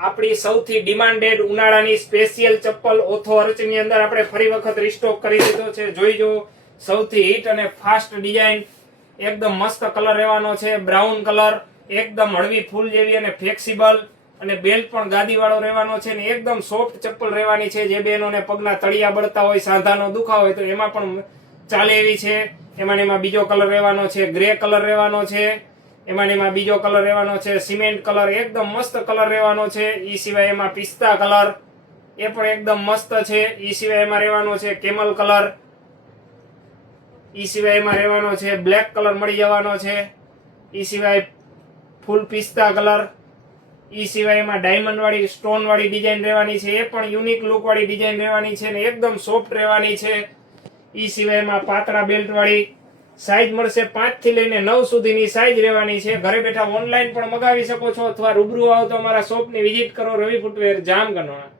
આપણી સૌથી ડિમાન્ડેડ ઉનાળાની સ્પેશિયલ ચપ્પલ ઓથો અર્ચની અંદર આપણે ફરી વખત રીસ્ટોક કરી દીધો છે. જોઈ જો, સૌથી હિટ અને ફાસ્ટ ડિઝાઇન, એકદમ મસ્ત કલર રહેવાનો છે, બ્રાઉન કલર, એકદમ હળવી ફૂલ જેવી અને ફ્લેક્સિબલ, અને બેલ્ટ પણ ગાદી વાળો રહેવાનો છે ને એકદમ સોફ્ટ ચપ્પલ રહેવાની છે. જે બહેનોને પગના તળિયા બળતા હોય, સાંધાનો દુખાવો હોય તો એમાં પણ ચાલે એવી છે. એમાં બીજો કલર રહેવાનો છે, ગ્રે કલર રહેવાનો છે. એમાં બીજો કલર રહેવાનો છે સિમેન્ટ કલર, એકદમ મસ્ત કલર રહેવાનો છે. ઈ સિવાય એમાં પિસ્તા કલર, એ પણ એકદમ મસ્ત છે. ઈ સિવાય એમાં રહેવાનો છે કેમલ કલર. ઈ સિવાય એમાં રહેવાનો છે બ્લેક કલર મળી જવાનો છે. ઈ સિવાય ફૂલ પિસ્તા કલર. ઈ સિવાય એમાં ડાયમંડ વાળી સ્ટોન વાળી ડિઝાઇન રહેવાની છે, એ પણ યુનિક લુક વાળી ડિઝાઇન રહેવાની છે ને એકદમ સોફ્ટ રહેવાની છે. ઈ સિવાય એમાં પાતળા બેલ્ટ વાળી સાઈઝ મળશે 5 થી લઈને 9 સુધીની સાઈઝ રહેવાની છે. ઘરે બેઠા ઓનલાઈન પણ મગાવી શકો છો અથવા રૂબરૂ આવો તો અમારા શોપની વિઝિટ કરો. રવિ ફૂટવેર, જામગઢ.